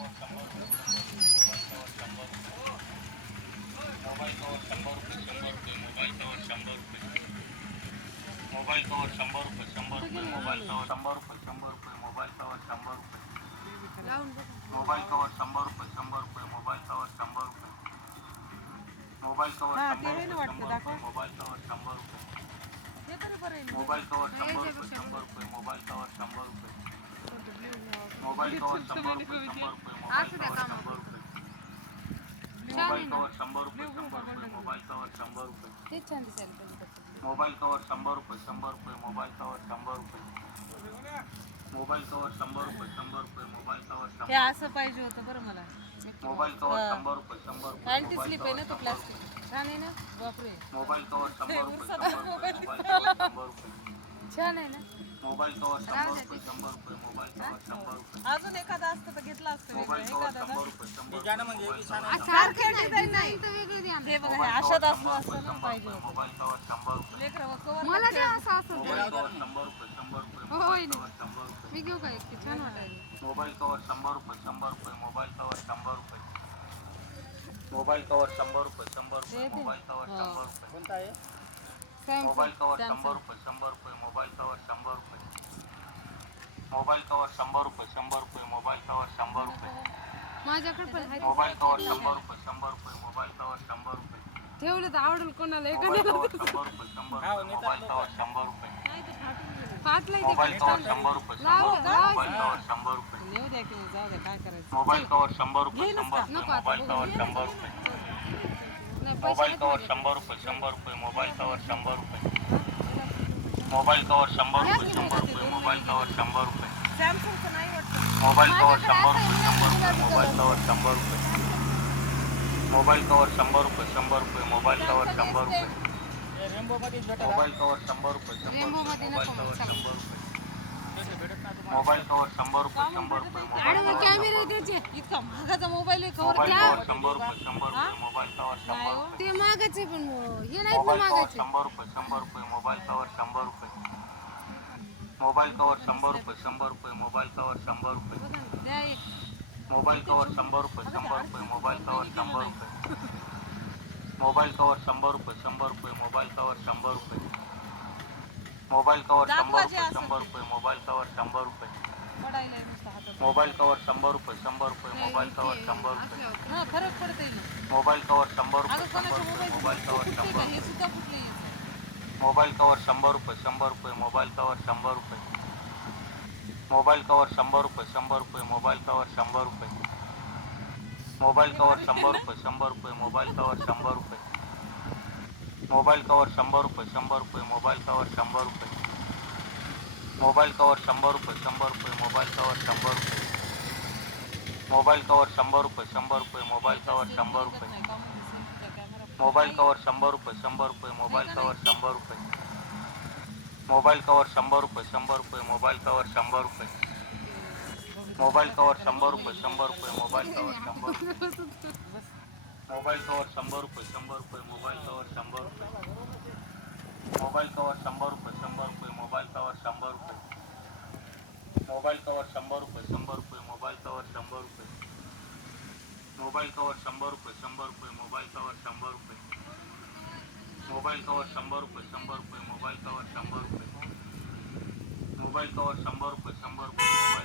Mobile cover 100 रुपये 100 रुपये mobile cover 100 रुपये 100 रुपये मोबाईल कवर 100 रुपये मोबाईल कवर 100 रुपये 100 रुपये मोबाईल कवर 100 रुपये मोबाईल कवर 100 रुपये 100 रुपये मोबाईल कवर 100 रुपये मोबाईल कवर 100 रुपये 100 रुपये मोबाईल कवर 100 रुपये मोबाईल कवर 100 रुपये 100 रुपये मोबाईल कवर 100 रुपये मोबाईल कवर 100 रुपये 100 रुपये मोबाईल कवर 100 रुपये मोबाईल कवर 100 रुपये 100 रुपये मोबाईल कवर 100 रुपये मोबाईल कवर 100 रुपये 100 रुपये मोबाईल कवर 100 हे असं पाहिजे होतं बरं मला मोबाईल कवर 100 रुपये 100 रुपये अँटी स्लिप आहे ना तो प्लास्टिक छान आहे ना बापरे मोबाईल कवर 100 रुपये 100 रुपये मोबाईल कवर 100 रुपये छान आहे ना मोबाईल कवर 100 रुपये 100 रुपये मोबाईल कवर 100 रुपये अजून एखादा असतं तर घेतला असतं मोबाईल कवर 100 रुपये 100 रुपये मोबाईल कवर हे बघा हे अशात असलं असतं ना पाहिजे होतं मोबाईल कवर 100 रुपये लेकरं कवर मला द्या असं असं मोबाईल कवर 100 रुपये 100 रुपये होय मोबाईल कवर 100 रुपये मी घेऊ का एक छान वाटायला मोबाईल कवर 100 रुपये 100 रुपये मोबाईल कवर 100 रुपये मोबाईल कवर 100 रुपये 100 रुपये मोबाईल कवर 100 रुपये कोणता आहे मोबाईल कवर 100 रुपये 100 रुपये मोबाईल कवर 100 रुपये मोबाईल कवर 100 रुपये 100 रुपये मोबाईल कवर 100 रुपये माझ्याकडे पण आहे मोबाईल कवर 100 रुपये 100 रुपये मोबाईल कवर 100 रुपये ठेवलं तर आवडेल कोणाला मोबाईल एखाद्याला कवर 100 रुपये 100 रुपये मोबाईल कवर 100 रुपये फाटलाय मोबाईल कवर 100 रुपये 100 रुपये मोबाईल कवर 100 रुपये नेऊ द्या की जाऊ द्या काय करायचं मोबाईल कवर 100 रुपये 100 रुपये मोबाईल कवर 100 रुपये मोबाईल कवर 100 रुपये 100 रुपये मोबाईल कवर 100 रुपये मोबाईल कवर 100 रुपये 100 रुपये मोबाईल कवर 100 रुपये सॅमसंगचं नाही वाटतं मोबाईल कवर 100 रुपये 100 रुपये मोबाईल कवर 100 रुपये मोबाईल कवर 100 रुपये 100 रुपये मोबाईल कवर 100 रुपये रेम्बो मध्ये भेटत मोबाईल कवर 100 रुपये 100 रुपये मोबाईल कवर 100 रुपये मोबाईल कवर 100 रुपये 100 रुपये मोबाईल आडवा कवर कॅमेरा त्याचे इतका महागाचा मोबाईल आहे कवर मोबाईल कवर 100 रुपये 100 रुपये मोबाईल कवर 100 रुपये ते मागाचे पण हे नाहीत ना मोबाईल कवर मागाचे 100 रुपये 100 रुपये मोबाईल कवर 100 रुपये मोबाईल कवर 100 रुपये 100 रुपये मोबाईल कवर 100 रुपये द्या एक. मोबाईल कवर 100 रुपये 100 रुपये मोबाईल कवर 100 रुपये मोबाईल कवर 100 रुपये 100 रुपये मोबाईल कवर 100 रुपये मोबाईल कवर 100 रुपये 100 रुपये मोबाईल कवर 100 रुपये पडायला आहे नुसतं हातात. मोबाईल कवर 100 रुपये 100 रुपये मोबाईल कवर 100 रुपये हा फरक पडते ना मोबाईल कवर 100 रुपये अगं 100 कोणाचं रुपये मोबाईल मोबाईल कवर 100 फुटते का? रुपये हे सुद्धा फुटले मोबाईल कवर 100 रुपये 100 रुपये मोबाईल कवर 100 रुपये मोबाईल कवर 100 रुपये 100 रुपये मोबाईल कवर 100 रुपये मोबाईल कवर 100 रुपये 100 रुपये मोबाईल कवर 100 रुपये मोबाईल कवर 100 रुपये 100 रुपये मोबाईल कवर 100 रुपये मोबाईल कवर 100 रुपये 100 रुपये मोबाईल कवर 100 रुपये मोबाईल कवर 100 रुपये 100 रुपये मोबाईल कवर 100 रुपये मोबाईल कवर 100 रुपये 100 रुपये मोबाईल कवर 100 रुपये मोबाईल कवर 100 रुपये 100 रुपये मोबाईल कवर 100 रुपये मोबाईल कवर 100 रुपये 100 रुपये मोबाईल कवर 100 रुपये मोबाईल कवर 100 रुपये 100 रुपये मोबाईल कवर 100 रुपये मोबाईल कवर 100 रुपये 100 रुपये मोबाईल कवर 100 रुपये मोबाईल कवर 100 रुपये 100 रुपये मोबाईल कवर 100 रुपये मोबाईल कवर 100 रुपये 100 रुपये मोबाईल कवर 100 रुपये मोबाईल कवर 100 रुपये 100 रुपये मोबाईल कवर 100 रुपये मोबाईल कवर 100 रुपये 100 रुपये मोबाईल